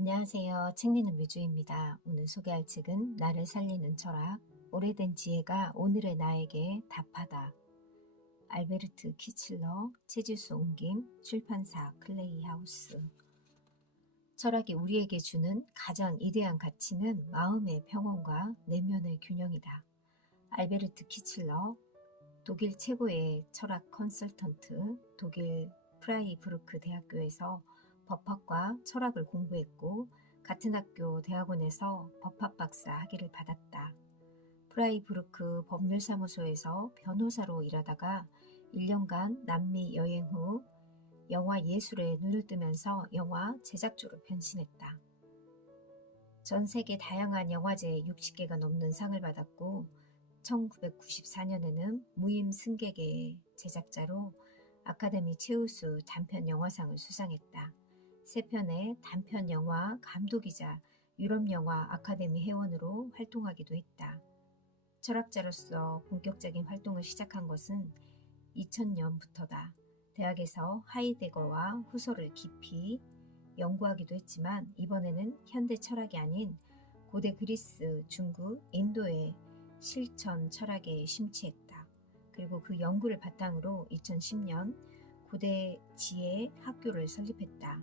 안녕하세요. 책 읽는 뮤주입니다. 오늘 소개할 책은 나를 살리는 철학, 오래된 지혜가 오늘의 나에게 답하다. 알베르트 키칠러, 최지수 옮김, 출판사 클레이 하우스. 철학이 우리에게 주는 가장 이대한 가치는 마음의 평온과 내면의 균형이다. 알베르트 키칠러, 독일 최고의 철학 컨설턴트, 독일 프라이부르크 대학교에서 법학과 철학을 공부했고 같은 학교 대학원에서 법학 박사 학위를 받았다. 프라이부르크 법률사무소에서 변호사로 일하다가 1년간 남미 여행 후 영화 예술에 눈을 뜨면서 영화 제작조로 변신했다. 전 세계 다양한 영화제에 60개가 넘는 상을 받았고 1994년에는 무임 승객의 제작자로 아카데미 최우수 단편 영화상을 수상했다. 3편의 단편 영화 감독이자 유럽 영화 아카데미 회원으로 활동하기도 했다. 철학자로서 본격적인 활동을 시작한 것은 2000년부터다. 대학에서 하이데거와 후서를 깊이 연구하기도 했지만 이번에는 현대 철학이 아닌 고대 그리스, 중국, 인도의 실천 철학에 심취했다. 그리고 그 연구를 바탕으로 2010년 고대 지혜 학교를 설립했다.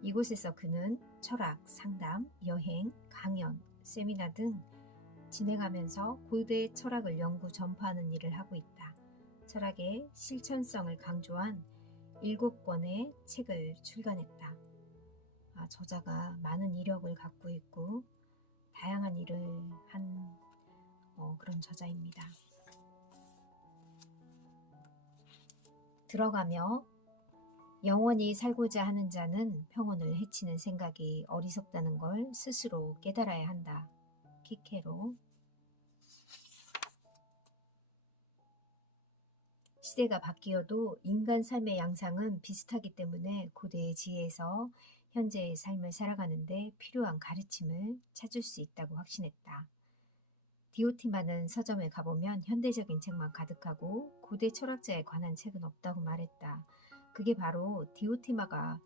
이곳에서 그는 철학, 상담, 여행, 강연, 세미나 등 진행하면서 고대 철학을 연구 전파하는 일을 하고 있다. 철학의 실천성을 강조한 7권의 책을 출간했다. 저자가 많은 이력을 갖고 있고 다양한 일을 한 그런 저자입니다. 들어가며 영원히 살고자 하는 자는 평온을 해치는 생각이 어리석다는 걸 스스로 깨달아야 한다. 키케로. 시대가 바뀌어도 인간 삶의 양상은 비슷하기 때문에 고대의 지혜에서 현재의 삶을 살아가는데 필요한 가르침을 찾을 수 있다고 확신했다. 디오티마는 서점에 가보면 현대적인 책만 가득하고 고대 철학자에 관한 책은 없다고 말했다. 그게 바로 디오티마가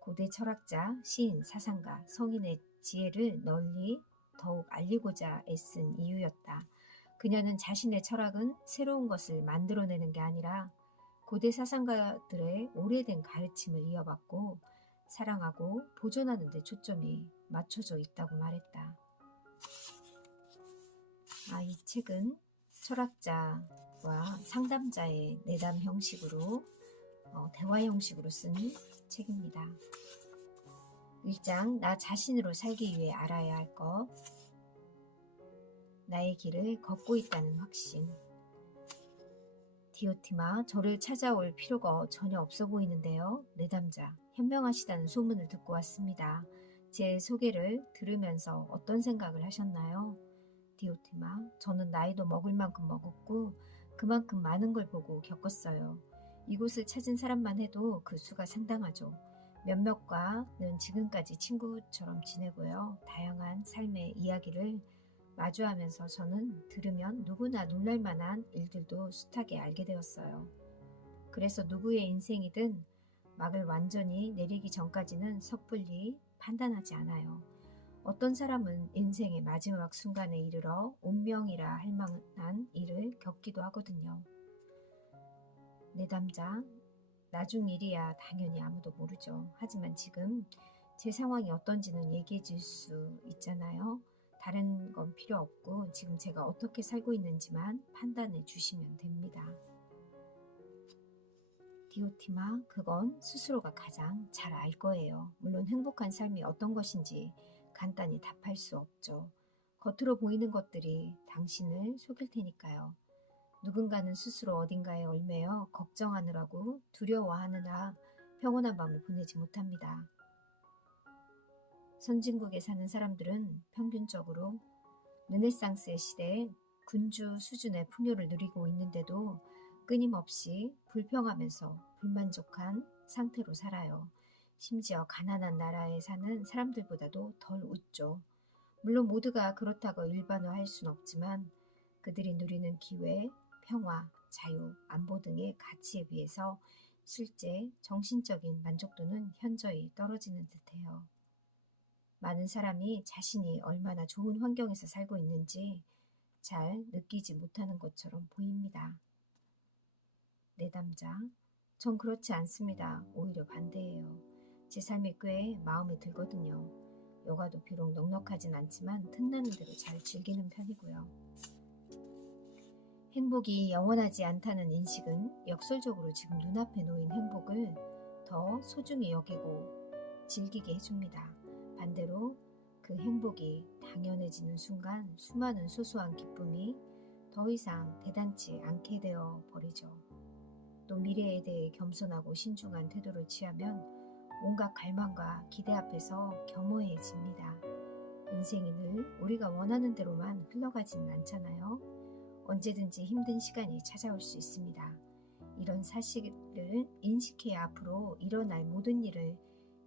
고대 철학자, 시인, 사상가, 성인의 지혜를 널리 더욱 알리고자 애쓴 이유였다. 그녀는 자신의 철학은 새로운 것을 만들어내는 게 아니라 고대 사상가들의 오래된 가르침을 이어받고 사랑하고 보존하는 데 초점이 맞춰져 있다고 말했다. 이 책은 철학자와 상담자의 내담 형식으로 대화 형식으로 쓴 책입니다. 1장 나 자신으로 살기 위해 알아야 할 것. 나의 길을 걷고 있다는 확신. 디오티마, 저를 찾아올 필요가 전혀 없어 보이는데요. 내담자, 현명하시다는 소문을 듣고 왔습니다. 제 소개를 들으면서 어떤 생각을 하셨나요? 디오티마, 저는 나이도 먹을 만큼 먹었고 그만큼 많은 걸 보고 겪었어요. 이곳을 찾은 사람만 해도 그 수가 상당하죠. 몇몇과는 지금까지 친구처럼 지내고요. 다양한 삶의 이야기를 마주하면서 저는 들으면 누구나 놀랄 만한 일들도 숱하게 알게 되었어요. 그래서 누구의 인생이든 막을 완전히 내리기 전까지는 섣불리 판단하지 않아요. 어떤 사람은 인생의 마지막 순간에 이르러 운명이라 할 만한 일을 겪기도 하거든요. 내담자, 나중 일이야 당연히 아무도 모르죠. 하지만 지금 제 상황이 어떤지는 얘기해 줄 수 있잖아요. 다른 건 필요 없고 지금 제가 어떻게 살고 있는지만 판단해 주시면 됩니다. 디오티마, 그건 스스로가 가장 잘 알 거예요. 물론 행복한 삶이 어떤 것인지 간단히 답할 수 없죠. 겉으로 보이는 것들이 당신을 속일 테니까요. 누군가는 스스로 어딘가에 얽매여 걱정하느라고 두려워하느라 평온한 밤을 보내지 못합니다. 선진국에 사는 사람들은 평균적으로 르네상스의 시대에 군주 수준의 풍요를 누리고 있는데도 끊임없이 불평하면서 불만족한 상태로 살아요. 심지어 가난한 나라에 사는 사람들보다도 덜 웃죠. 물론 모두가 그렇다고 일반화할 순 없지만 그들이 누리는 기회, 평화, 자유, 안보 등의 가치에 비해서 실제 정신적인 만족도는 현저히 떨어지는 듯해요. 많은 사람이 자신이 얼마나 좋은 환경에서 살고 있는지 잘 느끼지 못하는 것처럼 보입니다. 내담자, 전 그렇지 않습니다. 오히려 반대예요. 제 삶이 꽤 마음에 들거든요. 여가도 비록 넉넉하진 않지만 틈나는 대로 잘 즐기는 편이고요. 행복이 영원하지 않다는 인식은 역설적으로 지금 눈앞에 놓인 행복을 더 소중히 여기고 즐기게 해줍니다. 반대로 그 행복이 당연해지는 순간 수많은 소소한 기쁨이 더 이상 대단치 않게 되어 버리죠. 또 미래에 대해 겸손하고 신중한 태도를 취하면 온갖 갈망과 기대 앞에서 겸허해집니다. 인생이 늘 우리가 원하는 대로만 흘러가지는 않잖아요. 언제든지 힘든 시간이 찾아올 수 있습니다. 이런 사실을 인식해야 앞으로 일어날 모든 일을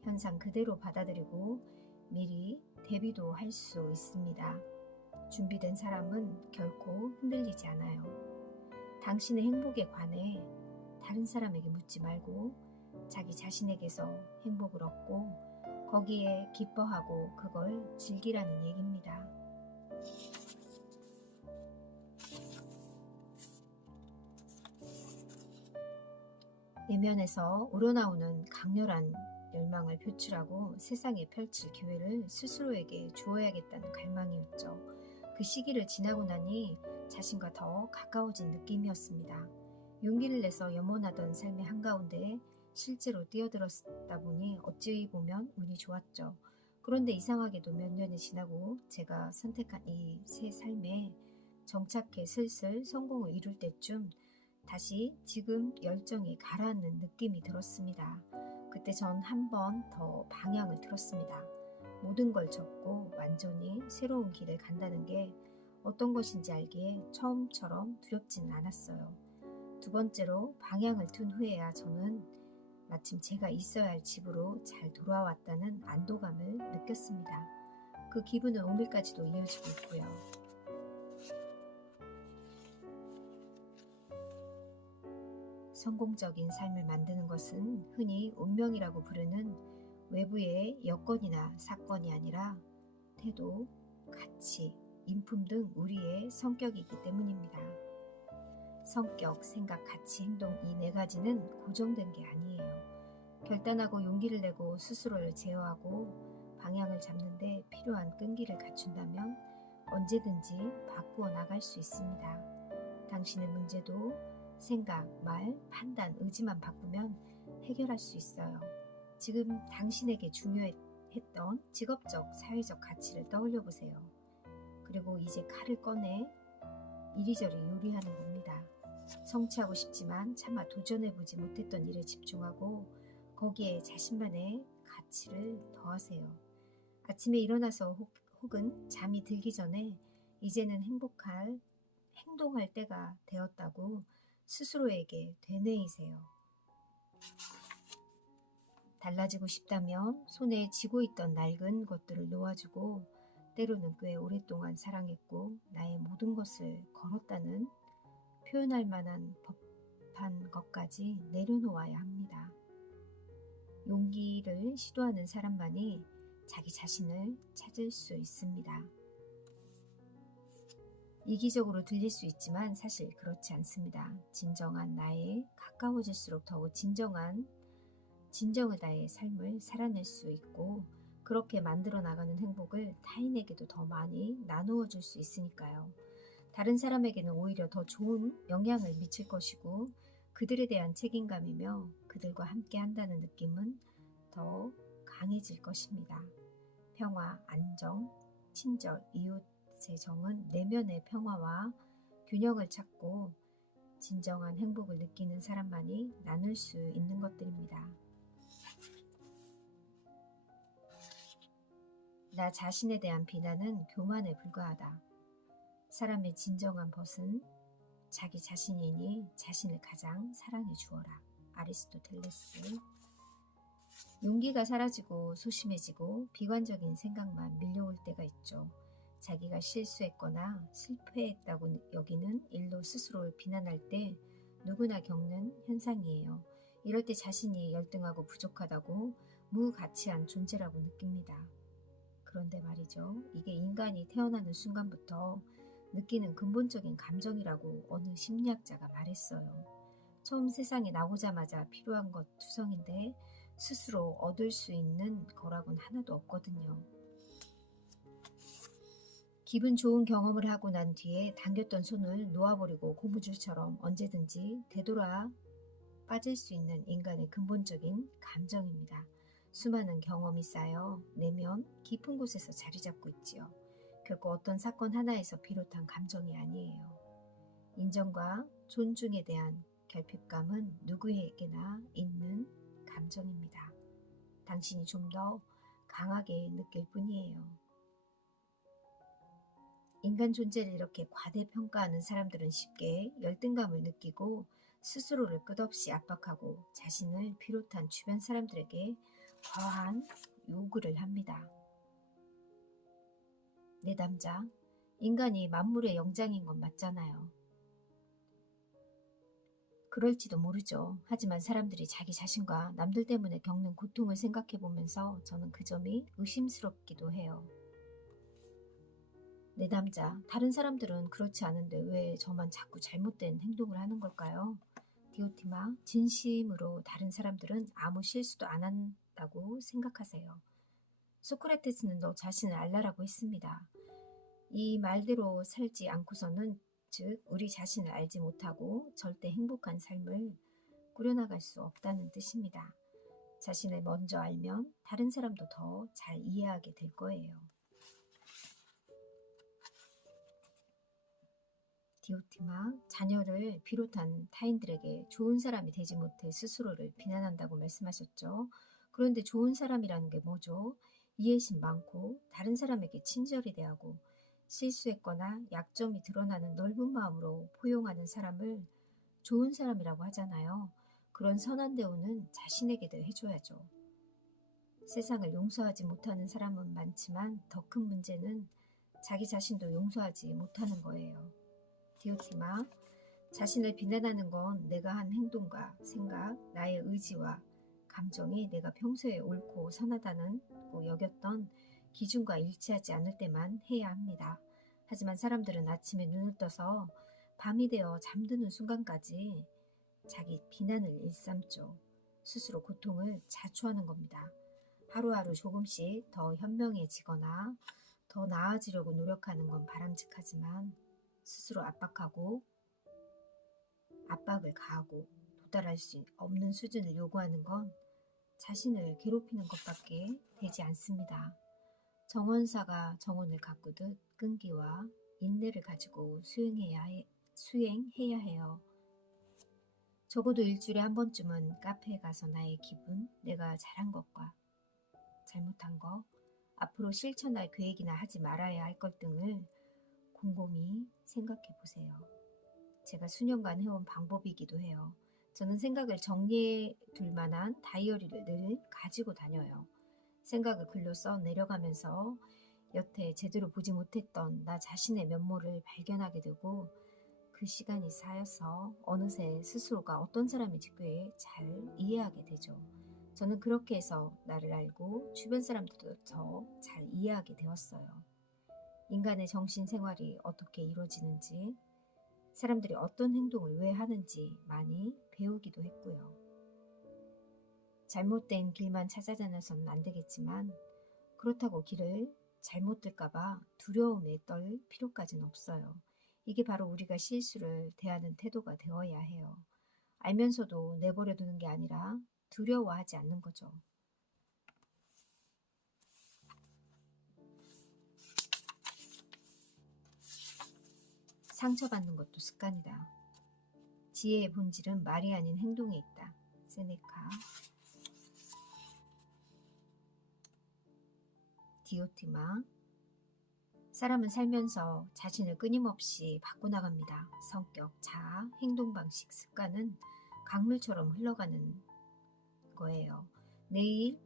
현상 그대로 받아들이고 미리 대비도 할 수 있습니다. 준비된 사람은 결코 흔들리지 않아요. 당신의 행복에 관해 다른 사람에게 묻지 말고 자기 자신에게서 행복을 얻고 거기에 기뻐하고 그걸 즐기라는 얘기입니다. 내면에서 우러나오는 강렬한 열망을 표출하고 세상에 펼칠 기회를 스스로에게 주어야겠다는 갈망이었죠. 그 시기를 지나고 나니 자신과 더 가까워진 느낌이었습니다. 용기를 내서 염원하던 삶의 한가운데에 실제로 뛰어들었다 보니 어찌 보면 운이 좋았죠. 그런데 이상하게도 몇 년이 지나고 제가 선택한 이 새 삶에 정착해 슬슬 성공을 이룰 때쯤 다시 지금 열정이 가라앉는 느낌이 들었습니다. 그때 전 한 번 더 방향을 틀었습니다. 모든 걸 접고 완전히 새로운 길을 간다는 게 어떤 것인지 알기에 처음처럼 두렵지는 않았어요. 두 번째로 방향을 튼 후에야 저는 마침 제가 있어야 할 집으로 잘 돌아왔다는 안도감을 느꼈습니다. 그 기분은 오늘까지도 이어지고 있고요. 성공적인 삶을 만드는 것은 흔히 운명이라고 부르는 외부의 여건이나 사건이 아니라 태도, 가치, 인품 등 우리의 성격이기 때문입니다. 성격, 생각, 가치, 행동 이 네 가지는 고정된 게 아니에요. 결단하고 용기를 내고 스스로를 제어하고 방향을 잡는데 필요한 끈기를 갖춘다면 언제든지 바꾸어 나갈 수 있습니다. 당신의 문제도 생각, 말, 판단, 의지만 바꾸면 해결할 수 있어요. 지금 당신에게 중요했던 직업적, 사회적 가치를 떠올려 보세요. 그리고 이제 칼을 꺼내 이리저리 요리하는 겁니다. 성취하고 싶지만 차마 도전해보지 못했던 일에 집중하고 거기에 자신만의 가치를 더하세요. 아침에 일어나서 혹은 잠이 들기 전에 이제는 행동할 때가 되었다고 스스로에게 되뇌이세요. 달라지고 싶다면 손에 쥐고 있던 낡은 것들을 놓아주고 때로는 꽤 오랫동안 사랑했고 나의 모든 것을 걸었다는 표현할 만한 법한 것까지 내려놓아야 합니다. 용기를 시도하는 사람만이 자기 자신을 찾을 수 있습니다. 이기적으로 들릴 수 있지만 사실 그렇지 않습니다. 진정한 나에 가까워질수록 더욱 진정을 다해 삶을 살아낼 수 있고 그렇게 만들어 나가는 행복을 타인에게도 더 많이 나누어 줄 수 있으니까요. 다른 사람에게는 오히려 더 좋은 영향을 미칠 것이고 그들에 대한 책임감이며 그들과 함께 한다는 느낌은 더 강해질 것입니다. 평화, 안정, 친절, 이웃의 정은 내면의 평화와 균형을 찾고 진정한 행복을 느끼는 사람만이 나눌 수 있는 것들입니다. 나 자신에 대한 비난은 교만에 불과하다. 사람의 진정한 벗은 자기 자신이니 자신을 가장 사랑해 주어라. 아리스토텔레스. 용기가 사라지고 소심해지고 비관적인 생각만 밀려올 때가 있죠. 자기가 실수했거나 실패했다고 여기는 일로 스스로를 비난할 때 누구나 겪는 현상이에요. 이럴 때 자신이 열등하고 부족하다고 무가치한 존재라고 느낍니다. 그런데 말이죠. 이게 인간이 태어나는 순간부터 느끼는 근본적인 감정이라고 어느 심리학자가 말했어요. 처음 세상에 나오자마자 필요한 것 투성인데 스스로 얻을 수 있는 거라고는 하나도 없거든요. 기분 좋은 경험을 하고 난 뒤에 당겼던 손을 놓아버리고 고무줄처럼 언제든지 되돌아 빠질 수 있는 인간의 근본적인 감정입니다. 수많은 경험이 쌓여 내면 깊은 곳에서 자리 잡고 있지요. 결코 어떤 사건 하나에서 비롯한 감정이 아니에요. 인정과 존중에 대한 결핍감은 누구에게나 있는 감정입니다. 당신이 좀 더 강하게 느낄 뿐이에요. 인간 존재를 이렇게 과대평가하는 사람들은 쉽게 열등감을 느끼고 스스로를 끝없이 압박하고 자신을 비롯한 주변 사람들에게 과한 요구를 합니다. 내담자, 인간이 만물의 영장인 건 맞잖아요. 그럴지도 모르죠. 하지만 사람들이 자기 자신과 남들 때문에 겪는 고통을 생각해 보면서 저는 그 점이 의심스럽기도 해요. 내담자, 다른 사람들은 그렇지 않은데 왜 저만 자꾸 잘못된 행동을 하는 걸까요? 디오티마, 진심으로 다른 사람들은 아무 실수도 안 한다고 생각하세요. 소크라테스는 너 자신을 알라라고 했습니다. 이 말대로 살지 않고서는 즉 우리 자신을 알지 못하고 절대 행복한 삶을 꾸려나갈 수 없다는 뜻입니다. 자신을 먼저 알면 다른 사람도 더 잘 이해하게 될 거예요. 디오티마, 자녀를 비롯한 타인들에게 좋은 사람이 되지 못해 스스로를 비난한다고 말씀하셨죠. 그런데 좋은 사람이라는 게 뭐죠? 이해심 많고 다른 사람에게 친절히 대하고 실수했거나 약점이 드러나는 넓은 마음으로 포용하는 사람을 좋은 사람이라고 하잖아요. 그런 선한 대우는 자신에게도 해줘야죠. 세상을 용서하지 못하는 사람은 많지만 더 큰 문제는 자기 자신도 용서하지 못하는 거예요. 디오티마, 자신을 비난하는 건 내가 한 행동과 생각, 나의 의지와 감정이 내가 평소에 옳고 선하다는 여겼던 기준과 일치하지 않을 때만 해야 합니다. 하지만 사람들은 아침에 눈을 떠서 밤이 되어 잠드는 순간까지 자기 비난을 일삼죠. 스스로 고통을 자초하는 겁니다. 하루하루 조금씩 더 현명해지거나 더 나아지려고 노력하는 건 바람직하지만 스스로 압박하고 압박을 가하고 도달할 수 없는 수준을 요구하는 건 자신을 괴롭히는 것밖에 되지 않습니다. 정원사가 정원을 가꾸듯 끈기와 인내를 가지고 수행해야 해요. 적어도 일주일에 한 번쯤은 카페에 가서 나의 기분, 내가 잘한 것과 잘못한 것, 앞으로 실천할 계획이나 하지 말아야 할 것 등을 곰곰이 생각해 보세요. 제가 수년간 해온 방법이기도 해요. 저는 생각을 정리해 둘 만한 다이어리를 늘 가지고 다녀요. 생각을 글로 써 내려가면서 여태 제대로 보지 못했던 나 자신의 면모를 발견하게 되고 그 시간이 쌓여서 어느새 스스로가 어떤 사람인지 꽤 잘 이해하게 되죠. 저는 그렇게 해서 나를 알고 주변 사람들도 더 잘 이해하게 되었어요. 인간의 정신생활이 어떻게 이루어지는지, 사람들이 어떤 행동을 왜 하는지 많이 배우기도 했고요. 잘못된 길만 찾아다녀서는 안 되겠지만 그렇다고 길을 잘못 들까봐 두려움에 떨 필요까지는 없어요. 이게 바로 우리가 실수를 대하는 태도가 되어야 해요. 알면서도 내버려 두는 게 아니라 두려워하지 않는 거죠. 상처받는 것도 습관이다. 지혜의 본질은 말이 아닌 행동에 있다. 세네카. 디오티마. 사람은 살면서 자신을 끊임없이 바꿔나갑니다. 성격, 자아, 행동 방식, 습관은 강물처럼 흘러가는 거예요. 내일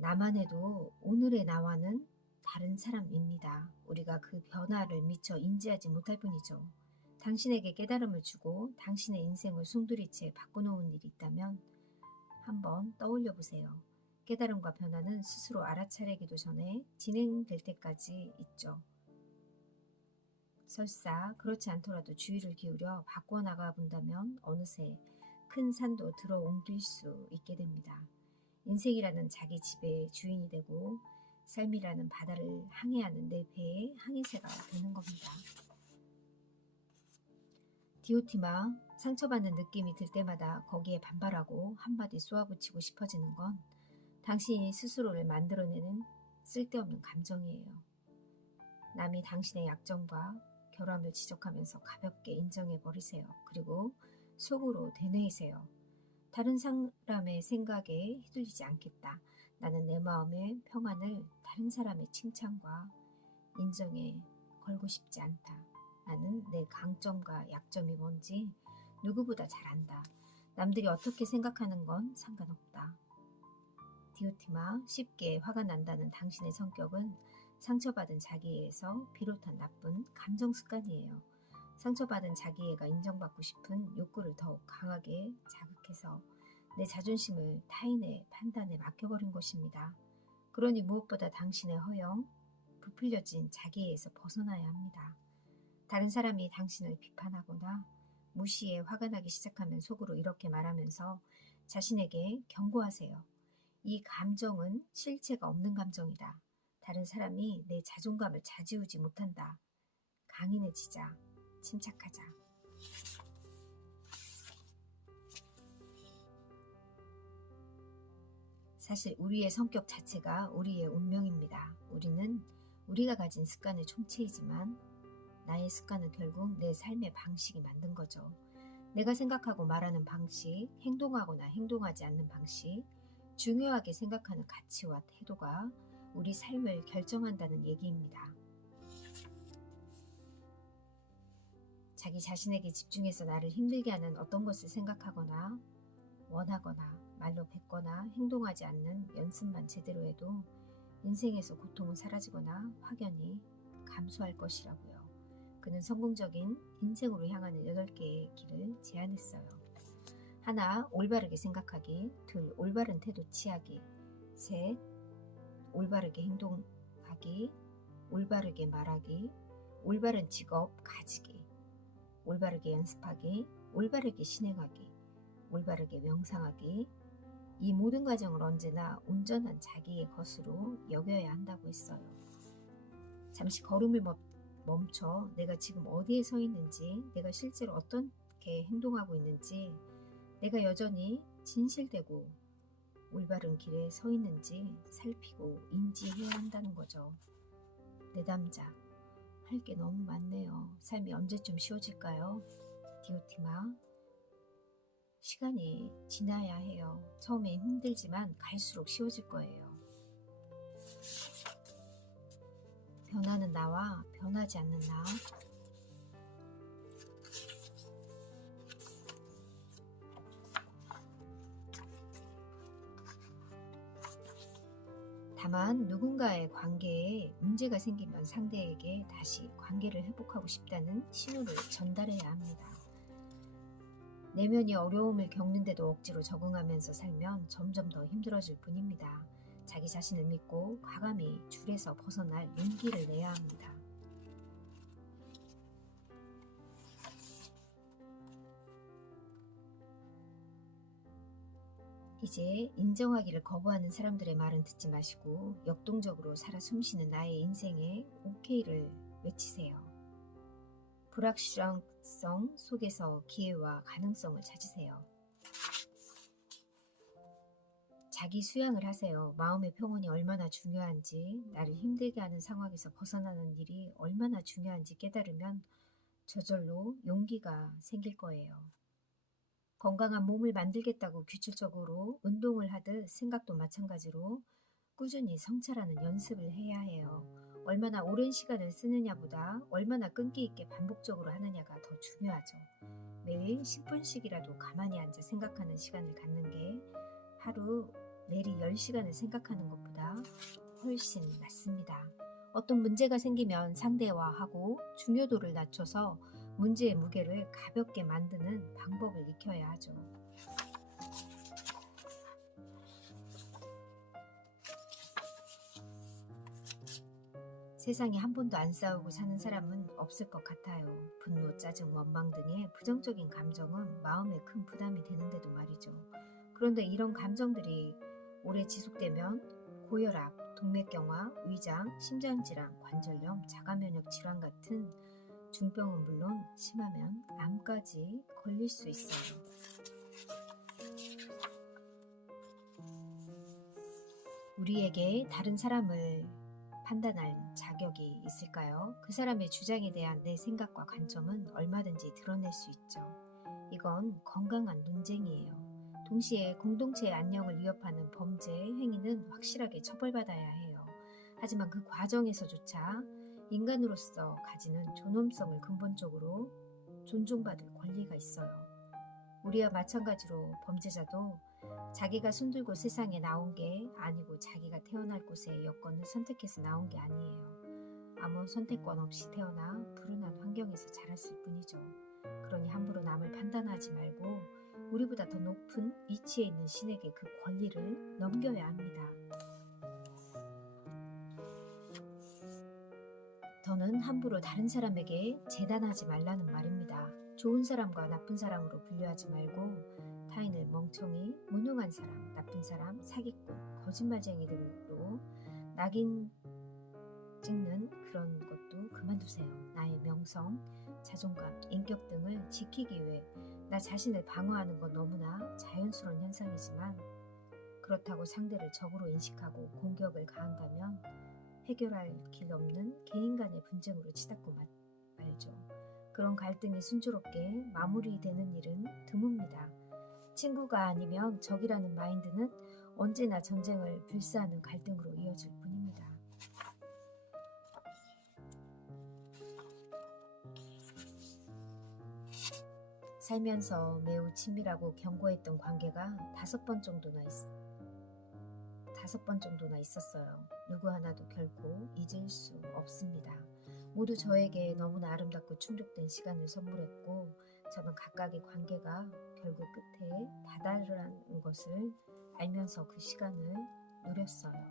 나만 해도 오늘의 나와는 다른 사람입니다. 우리가 그 변화를 미처 인지하지 못할 뿐이죠. 당신에게 깨달음을 주고 당신의 인생을 송두리째 바꿔놓은 일이 있다면 한번 떠올려 보세요. 깨달음과 변화는 스스로 알아차리기도 전에 진행될 때까지 있죠. 설사 그렇지 않더라도 주의를 기울여 바꾸어 나가 본다면 어느새 큰 산도 들어 옮길 수 있게 됩니다. 인생이라는 자기 집의 주인이 되고 삶이라는 바다를 항해하는 내 배의 항해새가 되는 겁니다. 디오티마, 상처받는 느낌이 들 때마다 거기에 반발하고 한마디 쏘아붙이고 싶어지는 건 당신이 스스로를 만들어내는 쓸데없는 감정이에요. 남이 당신의 약점과 결함을 지적하면서 가볍게 인정해버리세요. 그리고 속으로 되뇌이세요. 다른 사람의 생각에 휘둘리지 않겠다. 나는 내 마음의 평안을 다른 사람의 칭찬과 인정에 걸고 싶지 않다. 나는 내 강점과 약점이 뭔지 누구보다 잘 안다. 남들이 어떻게 생각하는 건 상관없다. 디오티마, 쉽게 화가 난다는 당신의 성격은 상처받은 자기애에서 비롯한 나쁜 감정 습관이에요. 상처받은 자기애가 인정받고 싶은 욕구를 더욱 강하게 자극해서 내 자존심을 타인의 판단에 맡겨버린 것입니다. 그러니 무엇보다 당신의 허영, 부풀려진 자기애에서 벗어나야 합니다. 다른 사람이 당신을 비판하거나 무시해 화가 나기 시작하면 속으로 이렇게 말하면서 자신에게 경고하세요. 이 감정은 실체가 없는 감정이다. 다른 사람이 내 자존감을 차지우지 못한다. 강인해지자. 침착하자. 사실 우리의 성격 자체가 우리의 운명입니다. 우리는 우리가 가진 습관의 총체이지만 나의 습관은 결국 내 삶의 방식이 만든 거죠. 내가 생각하고 말하는 방식, 행동하거나 행동하지 않는 방식, 중요하게 생각하는 가치와 태도가 우리 삶을 결정한다는 얘기입니다. 자기 자신에게 집중해서 나를 힘들게 하는 어떤 것을 생각하거나 원하거나 말로 뱉거나 행동하지 않는 연습만 제대로 해도 인생에서 고통은 사라지거나 확연히 감소할 것이라고요. 그는 성공적인 인생으로 향하는 8개의 길을 제안했어요. 1. 올바르게 생각하기. 2. 올바른 태도 취하기. 3. 올바르게 행동하기. 올바르게 말하기. 올바른 직업 가지기. 올바르게 연습하기. 올바르게 실행하기. 올바르게 명상하기. 이 모든 과정을 언제나 온전한 자기의 것으로 여겨야 한다고 했어요. 잠시 걸음을 멈춰 내가 지금 어디에 서 있는지, 내가 실제로 어떻게 행동하고 있는지, 내가 여전히 진실되고 올바른 길에 서 있는지 살피고 인지해야 한다는 거죠. 내담자, 할 게 너무 많네요. 삶이 언제쯤 쉬워질까요? 디오티마, 시간이 지나야 해요. 처음엔 힘들지만 갈수록 쉬워질 거예요. 변하는 나와 변하지 않는 나. 다만 누군가의 관계에 문제가 생기면 상대에게 다시 관계를 회복하고 싶다는 신호를 전달해야 합니다. 내면이 어려움을 겪는데도 억지로 적응하면서 살면 점점 더 힘들어질 뿐입니다. 자기 자신을 믿고 과감히 줄에서 벗어날 용기를 내야 합니다. 이제 인정하기를 거부하는 사람들의 말은 듣지 마시고 역동적으로 살아 숨쉬는 나의 인생에 오케이를 외치세요. 불확실성 속에서 기회와 가능성을 찾으세요. 자기 수양을 하세요. 마음의 평온이 얼마나 중요한지, 나를 힘들게 하는 상황에서 벗어나는 일이 얼마나 중요한지 깨달으면 저절로 용기가 생길 거예요. 건강한 몸을 만들겠다고 규칙적으로 운동을 하듯 생각도 마찬가지로 꾸준히 성찰하는 연습을 해야 해요. 얼마나 오랜 시간을 쓰느냐보다 얼마나 끈기 있게 반복적으로 하느냐가 더 중요하죠. 매일 10분씩이라도 가만히 앉아 생각하는 시간을 갖는 게 하루 내리 10시간을 생각하는 것보다 훨씬 낫습니다. 어떤 문제가 생기면 상대화하고 중요도를 낮춰서 문제의 무게를 가볍게 만드는 방법을 익혀야 하죠. 세상에 한 번도 안 싸우고 사는 사람은 없을 것 같아요. 분노, 짜증, 원망 등의 부정적인 감정은 마음에 큰 부담이 되는데도 말이죠. 그런데 이런 감정들이 오래 지속되면 고혈압, 동맥경화, 위장, 심장질환, 관절염, 자가면역 질환 같은 중병은 물론 심하면 암까지 걸릴 수 있어요. 우리에게 다른 사람을 판단할 자격이 있을까요? 그 사람의 주장에 대한 내 생각과 관점은 얼마든지 드러낼 수 있죠. 이건 건강한 논쟁이에요. 동시에 공동체의 안녕을 위협하는 범죄 행위는 확실하게 처벌받아야 해요. 하지만 그 과정에서조차 인간으로서 가지는 존엄성을 근본적으로 존중받을 권리가 있어요. 우리와 마찬가지로 범죄자도 자기가 손들고 세상에 나온 게 아니고 자기가 태어날 곳의 여건을 선택해서 나온 게 아니에요. 아무 선택권 없이 태어나 불운한 환경에서 자랐을 뿐이죠. 그러니 함부로 남을 판단하지 말고 우리보다 더 높은 위치에 있는 신에게 그 권리를 넘겨야 합니다. 더는 함부로 다른 사람에게 재단하지 말라는 말입니다. 좋은 사람과 나쁜 사람으로 분류하지 말고 타인을 멍청이, 무능한 사람, 나쁜 사람, 사기꾼, 거짓말쟁이 등으로 낙인 찍는 그런 것도 그만두세요. 나의 명성, 자존감, 인격 등을 지키기 위해 나 자신을 방어하는 건 너무나 자연스러운 현상이지만 그렇다고 상대를 적으로 인식하고 공격을 가한다면 해결할 길 없는 개인 간의 분쟁으로 치닫고 말죠. 그런 갈등이 순조롭게 마무리되는 일은 드뭅니다. 친구가 아니면 적이라는 마인드는 언제나 전쟁을 불사하는 갈등으로 이어질 뿐입니다. 살면서 매우 친밀하고 견고했던 관계가 5번 정도나 있었어요. 누구 하나도 결코 잊을 수 없습니다. 모두 저에게 너무나 아름답고 충족된 시간을 선물했고 저는 각각의 관계가 결국 끝에 다다르라는 것을 알면서 그 시간을 누렸어요.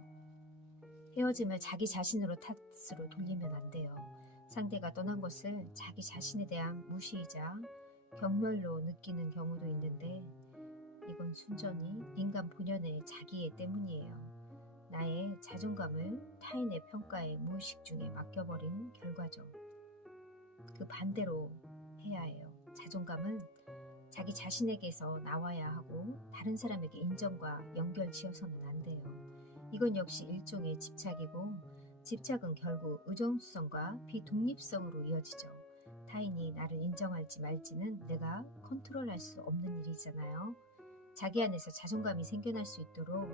헤어짐을 자기 자신으로 탓으로 돌리면 안 돼요. 상대가 떠난 것을 자기 자신에 대한 무시이자 경멸로 느끼는 경우도 있는데 이건 순전히 인간 본연의 자기애 때문이에요. 나의 자존감을 타인의 평가에 무의식 중에 맡겨버린 결과죠. 그 반대로 해야 해요. 자존감은 자기 자신에게서 나와야 하고 다른 사람에게 인정과 연결 지어서는 안 돼요. 이건 역시 일종의 집착이고 집착은 결국 의존성과 비독립성으로 이어지죠. 타인이 나를 인정할지 말지는 내가 컨트롤할 수 없는 일이잖아요. 자기 안에서 자존감이 생겨날 수 있도록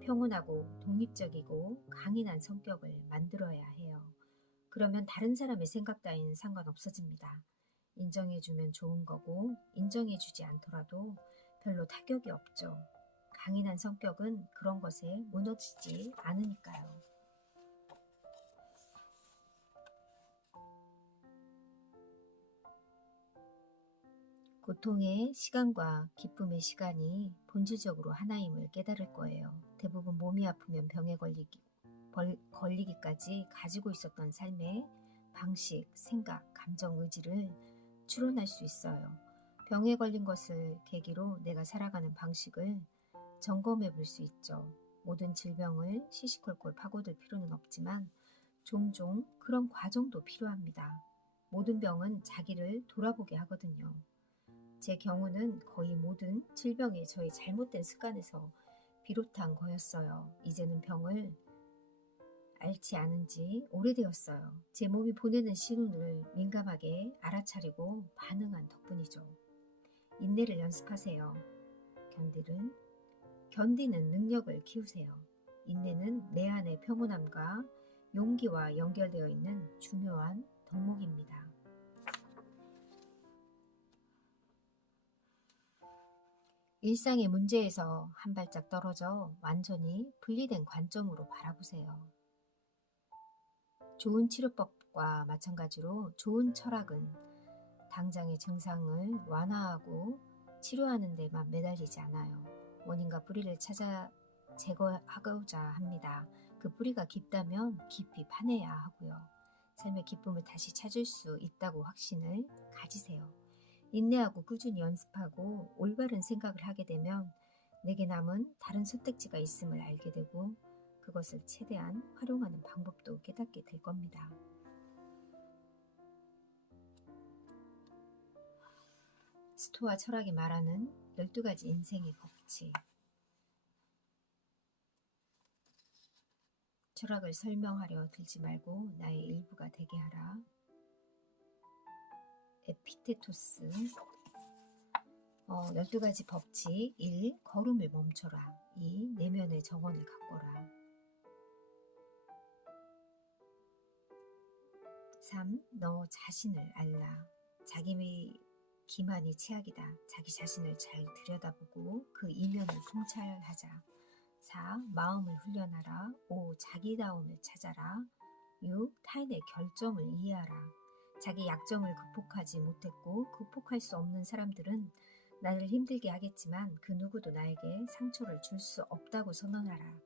평온하고 독립적이고 강인한 성격을 만들어야 해요. 그러면 다른 사람의 생각 따위는 상관없어집니다. 인정해주면 좋은 거고 인정해주지 않더라도 별로 타격이 없죠. 강인한 성격은 그런 것에 무너지지 않으니까요. 고통의 시간과 기쁨의 시간이 본질적으로 하나임을 깨달을 거예요. 대부분 몸이 아프면 병에 걸리기까지 가지고 있었던 삶의 방식, 생각, 감정, 의지를 추론할 수 있어요. 병에 걸린 것을 계기로 내가 살아가는 방식을 점검해 볼 수 있죠. 모든 질병을 시시콜콜 파고들 필요는 없지만 종종 그런 과정도 필요합니다. 모든 병은 자기를 돌아보게 하거든요. 제 경우는 거의 모든 질병이 저의 잘못된 습관에서 비롯한 거였어요. 이제는 병을 앓지 않은 지 오래되었어요. 제 몸이 보내는 신호를 민감하게 알아차리고 반응한 덕분이죠. 인내를 연습하세요. 견디는 능력을 키우세요. 인내는 내 안의 평온함과 용기와 연결되어 있는 중요한 덕목입니다. 일상의 문제에서 한 발짝 떨어져 완전히 분리된 관점으로 바라보세요. 좋은 치료법과 마찬가지로 좋은 철학은 당장의 증상을 완화하고 치료하는 데만 매달리지 않아요. 원인과 뿌리를 찾아 제거하고자 합니다. 그 뿌리가 깊다면 깊이 파내야 하고요. 삶의 기쁨을 다시 찾을 수 있다고 확신을 가지세요. 인내하고 꾸준히 연습하고 올바른 생각을 하게 되면 내게 남은 다른 선택지가 있음을 알게 되고 그것을 최대한 활용하는 방법도 깨닫게 될 겁니다. 스토아 철학이 말하는 12가지 인생의 법칙. 철학을 설명하려 들지 말고 나의 일부가 되게 하라. 에피테토스. 12가지 법칙. 1. 걸음을 멈춰라. 2. 내면의 정원을 가꿔라. 3. 너 자신을 알라. 자기 기만이 최악이다. 자기 자신을 잘 들여다보고 그 이면을 통찰하자. 4. 마음을 훈련하라. 5. 자기다움을 찾아라. 6. 타인의 결점을 이해하라. 자기 약점을 극복하지 못했고 극복할 수 없는 사람들은 나를 힘들게 하겠지만 그 누구도 나에게 상처를 줄 수 없다고 선언하라.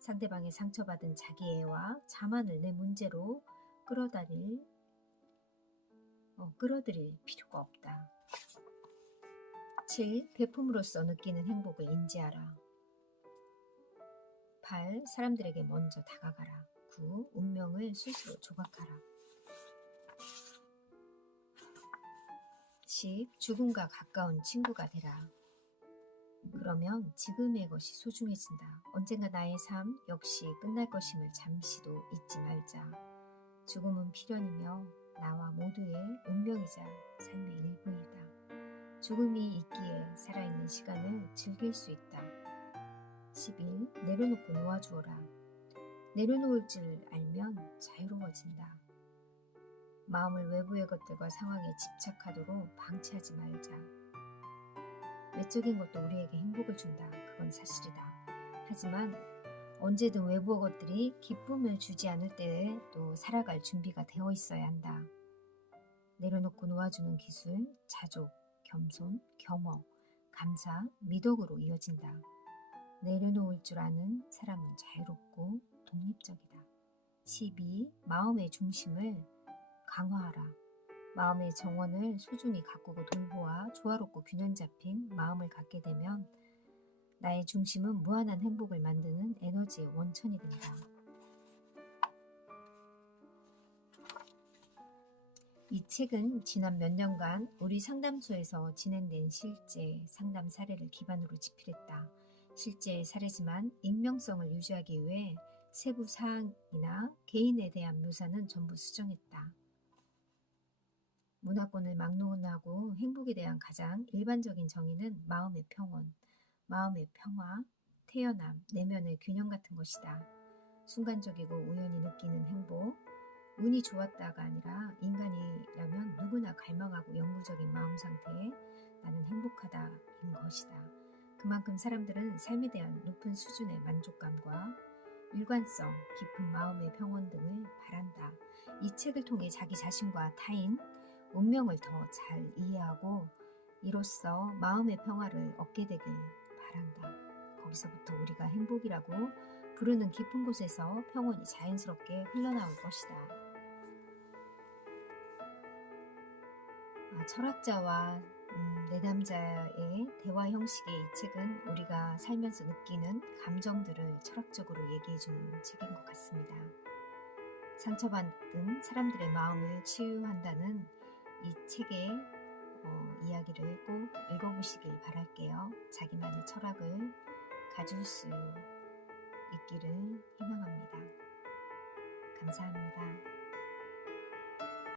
상대방의 상처받은 자기애와 자만을 내 문제로 끌어들일 필요가 없다. 7. 배품으로서 느끼는 행복을 인지하라. 8. 사람들에게 먼저 다가가라. 9. 운명을 스스로 조각하라. 10. 죽음과 가까운 친구가 되라. 그러면 지금의 것이 소중해진다. 언젠가 나의 삶 역시 끝날 것임을 잠시도 잊지 말자. 죽음은 필연이며 나와 모두의 운명이자 삶의 일부이다. 죽음이 있기에 살아있는 시간을 즐길 수 있다. 11. 내려놓고 놓아주어라. 내려놓을 줄 알면 자유로워진다. 마음을 외부의 것들과 상황에 집착하도록 방치하지 말자. 외적인 것도 우리에게 행복을 준다. 그건 사실이다. 하지만 언제든 외부의 것들이 기쁨을 주지 않을 때에 또 살아갈 준비가 되어 있어야 한다. 내려놓고 놓아주는 기술, 자족, 겸손, 겸허, 감사, 미덕으로 이어진다. 내려놓을 줄 아는 사람은 자유롭고 독립적이다. 12. 마음의 중심을 강화하라. 마음의 정원을 소중히 가꾸고 돌보아 조화롭고 균형 잡힌 마음을 갖게 되면 나의 중심은 무한한 행복을 만드는 에너지의 원천이 된다. 이 책은 지난 몇 년간 우리 상담소에서 진행된 실제 상담 사례를 기반으로 집필했다. 실제 사례지만 익명성을 유지하기 위해 세부 사항이나 개인에 대한 묘사는 전부 수정했다. 문화권을 막론하고 행복에 대한 가장 일반적인 정의는 마음의 평온, 마음의 평화, 태연함, 내면의 균형 같은 것이다. 순간적이고 우연히 느끼는 행복, 운이 좋았다가 아니라 인간이라면 누구나 갈망하고 영구적인 마음 상태에 나는 행복하다인 것이다. 그만큼 사람들은 삶에 대한 높은 수준의 만족감과 일관성, 깊은 마음의 평온 등을 바란다. 이 책을 통해 자기 자신과 타인, 운명을 더 잘 이해하고 이로써 마음의 평화를 얻게 되길 바란다. 거기서부터 우리가 행복이라고 부르는 깊은 곳에서 평온이 자연스럽게 흘러나올 것이다. 철학자와 내담자의 대화 형식의 이 책은 우리가 살면서 느끼는 감정들을 철학적으로 얘기해주는 책인 것 같습니다. 상처받은 사람들의 마음을 치유한다는 이 책의 이야기를 꼭 읽어보시길 바랄게요. 자기만의 철학을 가질 수 있기를 희망합니다. 감사합니다.